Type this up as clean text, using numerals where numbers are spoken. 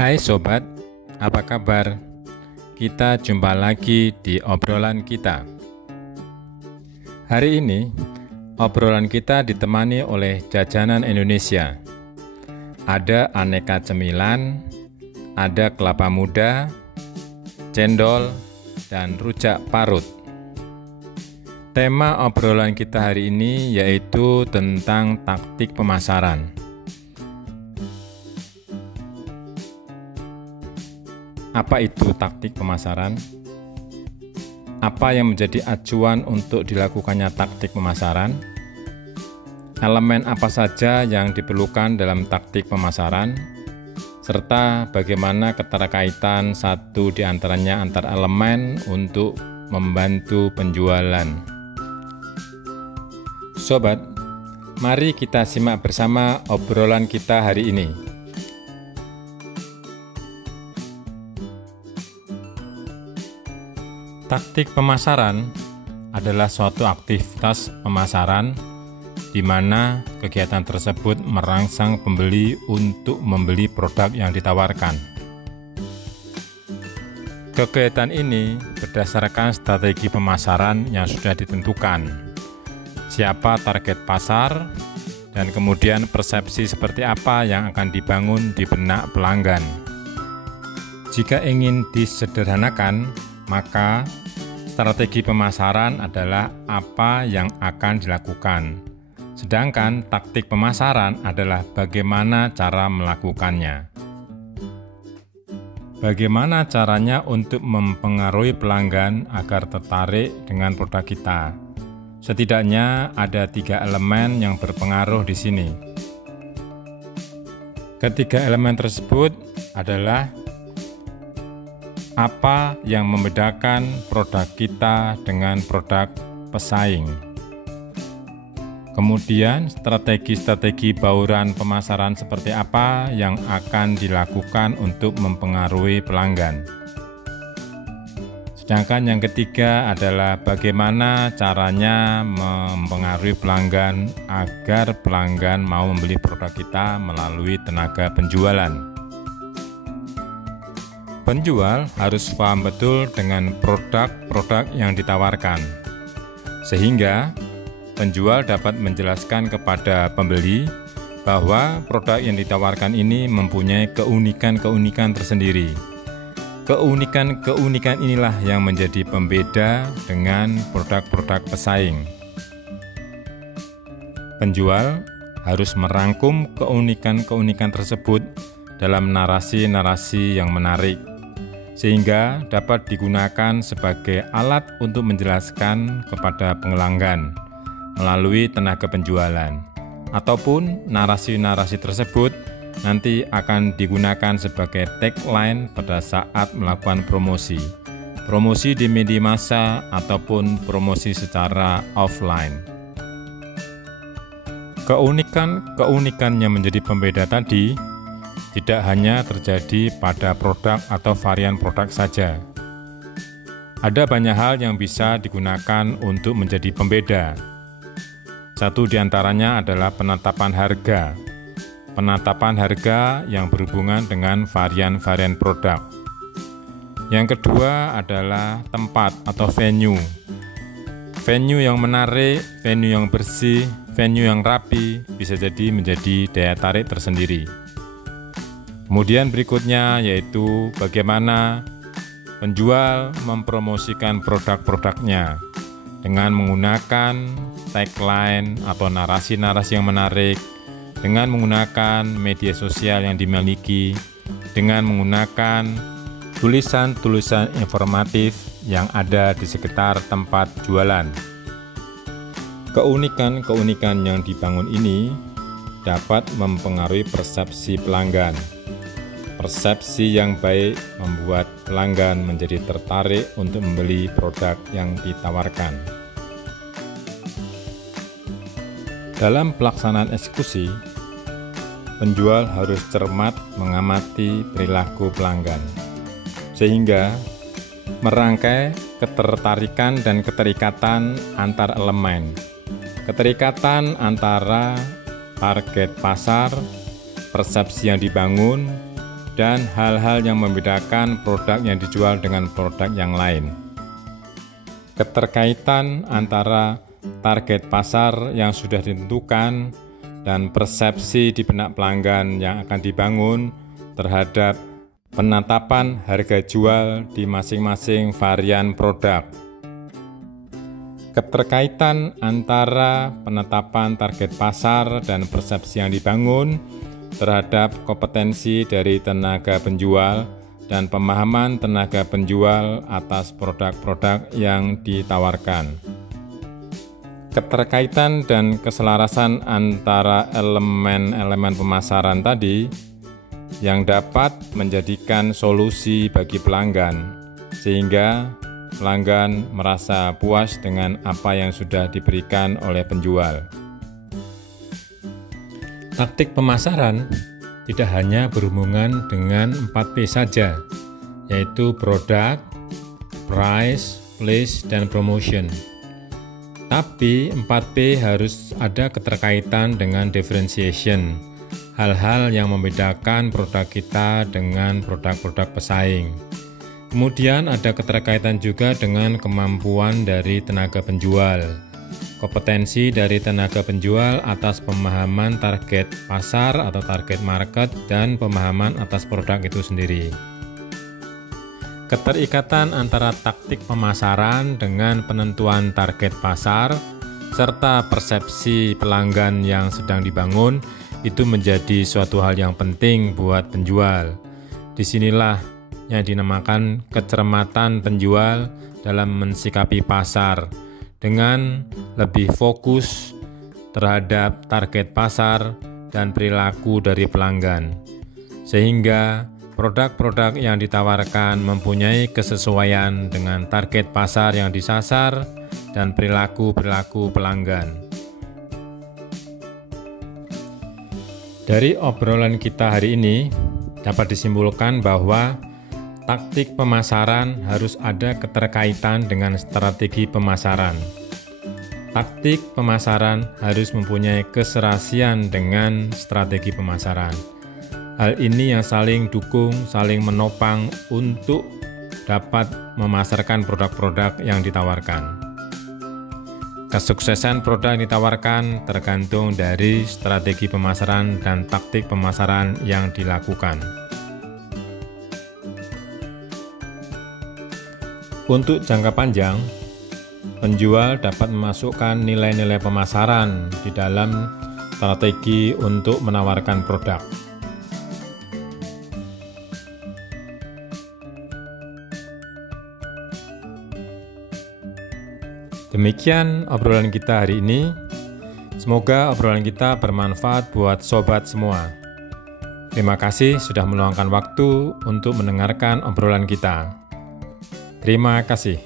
Hai sobat, apa kabar? Kita jumpa lagi di obrolan kita. Hari ini, obrolan kita ditemani oleh jajanan Indonesia. Ada aneka cemilan, ada kelapa muda, cendol, dan rujak parut. Tema obrolan kita hari ini yaitu tentang taktik pemasaran. Apa itu taktik pemasaran? Apa yang menjadi acuan untuk dilakukannya taktik pemasaran? Elemen apa saja yang diperlukan dalam taktik pemasaran? Serta bagaimana keterkaitan satu di antaranya antar elemen untuk membantu penjualan. Sobat, mari kita simak bersama obrolan kita hari ini. Taktik pemasaran adalah suatu aktivitas pemasaran di mana kegiatan tersebut merangsang pembeli untuk membeli produk yang ditawarkan. Kegiatan ini berdasarkan strategi pemasaran yang sudah ditentukan. Siapa target pasar, dan kemudian persepsi seperti apa yang akan dibangun di benak pelanggan. Jika ingin disederhanakan, maka strategi pemasaran adalah apa yang akan dilakukan. Sedangkan taktik pemasaran adalah bagaimana cara melakukannya. Bagaimana caranya untuk mempengaruhi pelanggan agar tertarik dengan produk kita? Setidaknya ada 3 elemen yang berpengaruh di sini. Ketiga elemen tersebut adalah apa yang membedakan produk kita dengan produk pesaing. Kemudian, strategi-strategi bauran pemasaran seperti apa yang akan dilakukan untuk mempengaruhi pelanggan. Sedangkan yang ketiga adalah bagaimana caranya mempengaruhi pelanggan agar pelanggan mau membeli produk kita melalui tenaga penjualan. Penjual harus paham betul dengan produk-produk yang ditawarkan, sehingga penjual dapat menjelaskan kepada pembeli bahwa produk yang ditawarkan ini mempunyai keunikan-keunikan tersendiri. Keunikan-keunikan inilah yang menjadi pembeda dengan produk-produk pesaing. Penjual harus merangkum keunikan-keunikan tersebut dalam narasi-narasi yang menarik, sehingga dapat digunakan sebagai alat untuk menjelaskan kepada pelanggan melalui tenaga penjualan, ataupun narasi-narasi tersebut nanti akan digunakan sebagai tagline pada saat melakukan promosi di media massa ataupun promosi secara offline. Keunikan-keunikan yang menjadi pembeda tadi tidak hanya terjadi pada produk atau varian produk saja. Ada banyak hal yang bisa digunakan untuk menjadi pembeda. Satu di antaranya adalah penetapan harga. Penetapan harga yang berhubungan dengan varian-varian produk. Yang kedua adalah tempat atau venue. Venue yang menarik, venue yang bersih, venue yang rapi bisa jadi menjadi daya tarik tersendiri. Kemudian berikutnya yaitu bagaimana penjual mempromosikan produk-produknya dengan menggunakan tagline atau narasi-narasi yang menarik, dengan menggunakan media sosial yang dimiliki, dengan menggunakan tulisan-tulisan informatif yang ada di sekitar tempat jualan. Keunikan-keunikan yang dibangun ini dapat mempengaruhi persepsi pelanggan. Persepsi yang baik membuat pelanggan menjadi tertarik untuk membeli produk yang ditawarkan. Dalam pelaksanaan eksekusi, penjual harus cermat mengamati perilaku pelanggan, sehingga merangkai ketertarikan dan keterikatan antar elemen. Keterikatan antara target pasar, persepsi yang dibangun, dan hal-hal yang membedakan produk yang dijual dengan produk yang lain. Keterkaitan antara target pasar yang sudah ditentukan dan persepsi di benak pelanggan yang akan dibangun terhadap penetapan harga jual di masing-masing varian produk. Keterkaitan antara penetapan target pasar dan persepsi yang dibangun terhadap kompetensi dari tenaga penjual dan pemahaman tenaga penjual atas produk-produk yang ditawarkan. Keterkaitan dan keselarasan antara elemen-elemen pemasaran tadi yang dapat menjadikan solusi bagi pelanggan, sehingga pelanggan merasa puas dengan apa yang sudah diberikan oleh penjual. Taktik pemasaran tidak hanya berhubungan dengan 4P saja, yaitu produk, price, place, dan promotion. Tapi 4P harus ada keterkaitan dengan differentiation, hal-hal yang membedakan produk kita dengan produk-produk pesaing. Kemudian ada keterkaitan juga dengan kemampuan dari tenaga penjual, kompetensi dari tenaga penjual atas pemahaman target pasar atau target market dan pemahaman atas produk itu sendiri. Keterikatan antara taktik pemasaran dengan penentuan target pasar serta persepsi pelanggan yang sedang dibangun itu menjadi suatu hal yang penting buat penjual. Disinilah yang dinamakan kecermatan penjual dalam mensikapi pasar dengan lebih fokus terhadap target pasar dan perilaku dari pelanggan, sehingga produk-produk yang ditawarkan mempunyai kesesuaian dengan target pasar yang disasar dan perilaku-perilaku pelanggan. Dari obrolan kita hari ini dapat disimpulkan bahwa taktik pemasaran harus ada keterkaitan dengan strategi pemasaran. Taktik pemasaran harus mempunyai keserasian dengan strategi pemasaran. Hal ini yang saling dukung, saling menopang untuk dapat memasarkan produk-produk yang ditawarkan. Kesuksesan produk yang ditawarkan tergantung dari strategi pemasaran dan taktik pemasaran yang dilakukan. Untuk jangka panjang, penjual dapat memasukkan nilai-nilai pemasaran di dalam strategi untuk menawarkan produk. Demikian obrolan kita hari ini. Semoga obrolan kita bermanfaat buat sobat semua. Terima kasih sudah meluangkan waktu untuk mendengarkan obrolan kita. Terima kasih.